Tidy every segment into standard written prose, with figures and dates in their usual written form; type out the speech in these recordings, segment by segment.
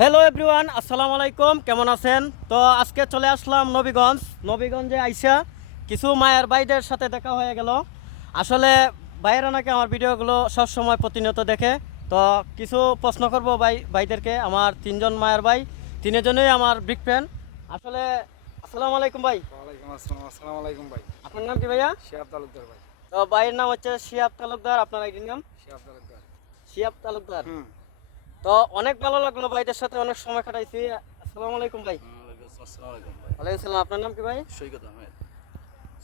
Hello everyone, আসসালামু আলাইকুম। কেমন আছেন? তো আজকে চলে আসলাম নবীগঞ্জে আইসা কিছু মায়ের ভাইদের সাথে দেখা হয়ে গেল। আসলে ভাইয়েরা নাকি আমার ভিডিওগুলো সবসময় প্রতিনিয়ত দেখে। তো কিছু প্রশ্ন করব ভাইদেরকে। আমার তিনজন মায়ের ভাই, তিনজনই আমার বিগ ফ্যান। আসলে আসসালামু আলাইকুম ভাই। ওয়ালাইকুম আসসালাম। আসসালামু আলাইকুম ভাই। আপনার নাম কি ভাইয়া? শিহাব তালুকদার ভাই। তো ভাইয়ের নাম হচ্ছে শিহাব তালুকদার। আপনার আইডির নাম? শিহাব তালুকদার। শিহাব তালুকদার। হুম। তো অনেক ভালো লাগলো ভাইদের সাথে অনেক সময় কাটাইছি। আসসালামু আলাইকুম ভাই। আসসালামু আলাইকুম ভাই। ওয়ালাইকুম সালাম। আপনার নাম কি ভাই? সৈকত আহমেদ।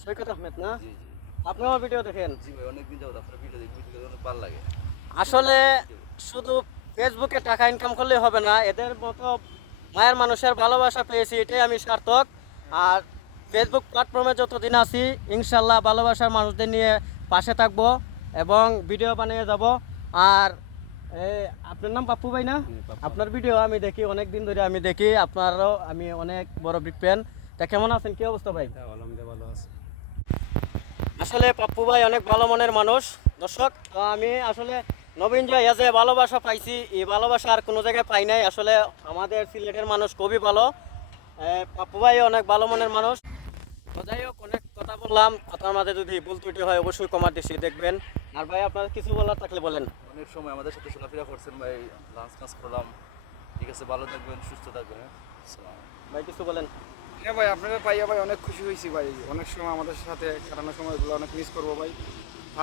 সৈকত আহমেদ না? জি জি আপনি আমার ভিডিও দেখেন? জি ভাই, অনেকদিন যাবত আপনার ভিডিও দেখি, ভিডিও অনেক ভালো লাগে। আসলে শুধু ফেসবুকে টাকা ইনকাম করলেই হবে না, এদের মতো মায়ের মানুষের ভালোবাসা পেয়েছি, এটাই আমি সার্থক। আর ফেসবুক প্ল্যাটফর্মে যতদিন আছি ইনশাল্লাহ ভালোবাসার মানুষদের নিয়ে পাশে থাকবো এবং ভিডিও বানিয়ে যাব। আর আপনার নাম পাপ্পু ভাই না? আপনার ভিডিও আমি দেখি, অনেক দিন ধরে আমি দেখি, আপনারও আমি অনেক বড় বিগ ফ্যান। তা কেমন আছেন, কি অবস্থা ভাই? আলহামদুলিল্লাহ ভালো আছে। আসলে পাপ্পু ভাই অনেক ভালো মনের মানুষ। দর্শক, তো আমি আসলে নবীন যে ভালোবাসা পাইছি, এই ভালোবাসা আর কোনো জায়গায় পাই নাই। আসলে আমাদের সিলেটের মানুষ খুবই ভালো। পাপ্পু ভাই অনেক ভালো মনের মানুষ। তো যাই হোক, অনেক কথা বললাম, কথার মাঝে যদি ভুল ত্রুটি হয় অবশ্যই কমার দৃষ্টি দেখবেন। আর ভাই আপনার কিছু বলার থাকলে বলেন। অনেক সময় আমাদের সাথে চলাফেরা করছেন ভাই, লাঞ্চ করলাম। ঠিক আছে, ভালো থাকবেন, সুস্থ থাকবেন। হ্যাঁ, আসসালামু আলাইকুম। ভাই কিছু বলেন। হ্যাঁ ভাই, আপনাদের পাইয়া ভাই অনেক খুশি হয়েছি ভাই। অনেক সময় আমাদের সাথে কাটানোর সময়গুলো অনেক মিস করবো ভাই।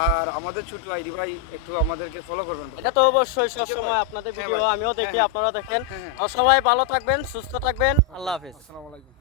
আর আমাদের ছোট আইডি ভাই একটু আমাদেরকে ফলো করবেন ভাই। এটা তো অবশ্যই সব সময় আপনাদের হ্যাঁ ভিডিও ভাই। আমিও দেখি, হ্যাঁ, আপনারা দেখেন। হ্যাঁ, হ্যাঁ। তো সবাই ভালো থাকবেন, সুস্থ থাকবেন। আল্লাহ হাফিজ। আসসালামু আলাইকুম।